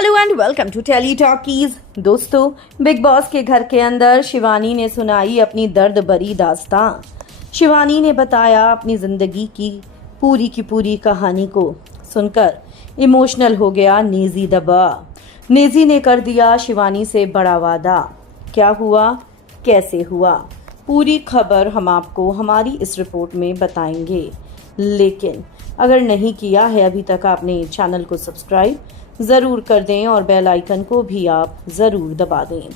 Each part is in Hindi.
Hello and welcome to Tele Talkies. दोस्तों, बिग बॉस के घर के अंदर शिवानी ने सुनाई अपनी दर्द भरी दास्तां। शिवानी ने बताया अपनी जिंदगी की पूरी कहानी को सुनकर इमोशनल हो गया नेजी दबा। नेजी ने कर दिया शिवानी से बड़ा वादा। क्या हुआ, कैसे हुआ, पूरी खबर हम आपको हमारी इस रिपोर्ट में बताएंगे। लेकिन अगर नहीं किया है अभी तक आपने चैनल को सब्सक्राइब ज़रूर कर दें और बेल आइकन को भी आप ज़रूर दबा दें।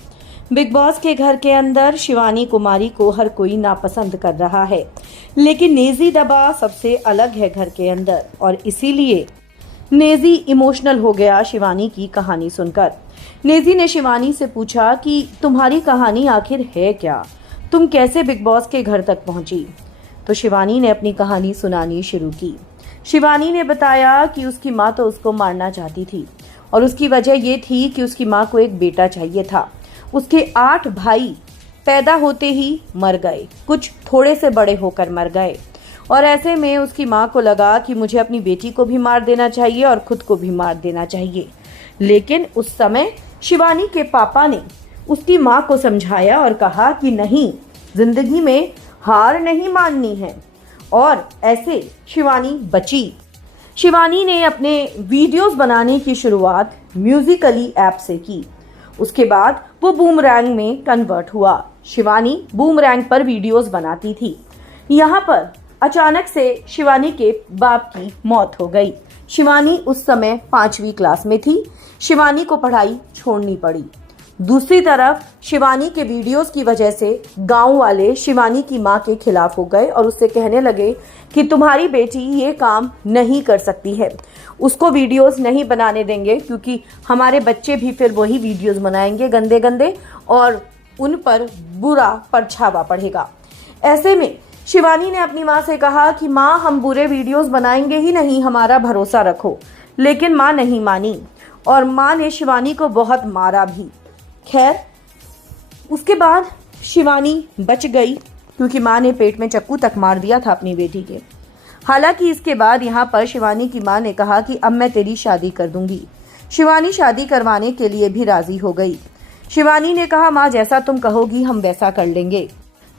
बिग बॉस के घर के अंदर शिवानी कुमारी को हर कोई नापसंद कर रहा है, लेकिन नेजी दबा सबसे अलग है घर के अंदर और इसीलिए नेजी इमोशनल हो गया शिवानी की कहानी सुनकर। नेजी ने शिवानी से पूछा कि तुम्हारी कहानी आखिर है क्या, तुम कैसे बिग बॉस के घर तक पहुंची। तो शिवानी ने अपनी कहानी सुनानी शुरू की। शिवानी ने बताया कि उसकी माँ तो उसको मारना चाहती थी और उसकी वजह ये थी कि उसकी माँ को एक बेटा चाहिए था। उसके 8 भाई पैदा होते ही मर गए, कुछ थोड़े से बड़े होकर मर गए और ऐसे में उसकी माँ को लगा कि मुझे अपनी बेटी को भी मार देना चाहिए और खुद को भी मार देना चाहिए। लेकिन उस समय शिवानी के पापा ने उसकी माँ को समझाया और कहा कि नहीं, जिंदगी में हार नहीं माननी है और ऐसे शिवानी बची। शिवानी ने अपने वीडियोस बनाने की शुरुआत म्यूजिकली ऐप से की। उसके बाद वो बूमरैंग में कन्वर्ट हुआ। शिवानी बूमरैंग पर वीडियोस बनाती थी। यहाँ पर अचानक से शिवानी के बाप की मौत हो गई। शिवानी उस समय 5वीं क्लास में थी। शिवानी को पढ़ाई छोड़नी पड़ी। दूसरी तरफ शिवानी के वीडियोस की वजह से गांव वाले शिवानी की मां के खिलाफ हो गए और उससे कहने लगे कि तुम्हारी बेटी ये काम नहीं कर सकती है, उसको वीडियोस नहीं बनाने देंगे क्योंकि हमारे बच्चे भी फिर वही वीडियोस बनाएंगे गंदे गंदे और उन पर बुरा परछावा पड़ेगा। ऐसे में शिवानी ने अपनी माँ से कहा कि माँ, हम बुरे वीडियोस बनाएंगे ही नहीं, हमारा भरोसा रखो। लेकिन माँ नहीं मानी और माँ ने शिवानी को बहुत मारा भी। खैर, उसके बाद शिवानी बच गई क्योंकि माँ ने पेट में चक्कू तक मार दिया था अपनी बेटी के। हालांकि इसके बाद यहाँ पर शिवानी की माँ ने कहा कि अब मैं तेरी शादी कर दूंगी। शिवानी शादी करवाने के लिए भी राजी हो गई। शिवानी ने कहा, माँ जैसा तुम कहोगी हम वैसा कर लेंगे।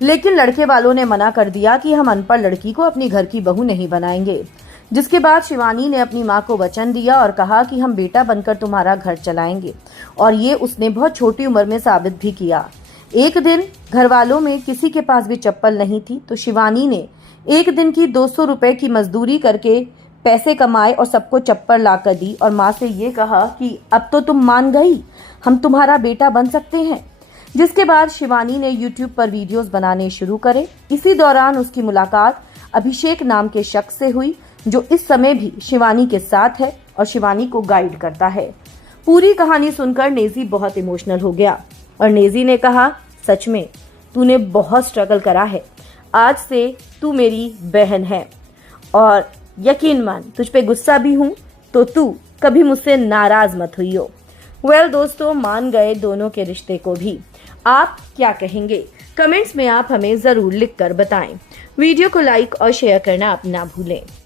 लेकिन लड़के वालों ने मना कर दिया कि हम अनपढ़ लड़की को अपनी घर की बहू नहीं बनाएंगे। जिसके बाद शिवानी ने अपनी माँ को वचन दिया और कहा कि हम बेटा बनकर तुम्हारा घर चलाएंगे और ये उसने बहुत छोटी उम्र में साबित भी किया। एक दिन घर वालों में किसी के पास भी चप्पल नहीं थी तो शिवानी ने एक दिन की 200 रुपए की मजदूरी करके पैसे कमाए और सबको चप्पल ला कर दी और माँ से ये कहा कि अब तो तुम मान गई, हम तुम्हारा बेटा बन सकते हैं। जिसके बाद शिवानी ने यूट्यूब पर वीडियोस बनाने शुरू करे। इसी दौरान उसकी मुलाकात अभिषेक नाम के शख्स से हुई जो इस समय भी शिवानी के साथ है और शिवानी को गाइड करता है। पूरी कहानी सुनकर नेजी बहुत इमोशनल हो गया और नेजी ने कहा, सच में तूने बहुत स्ट्रगल करा है, आज से तू मेरी बहन है और यकीन मान तुझ पे गुस्सा भी हूँ तो तू कभी मुझसे नाराज मत हुईयो। वेल दोस्तों, मान गए दोनों के रिश्ते को भी। आप क्या कहेंगे कमेंट्स में आप हमें जरूर लिख कर बताएं। वीडियो को लाइक और शेयर करना आप ना भूलें।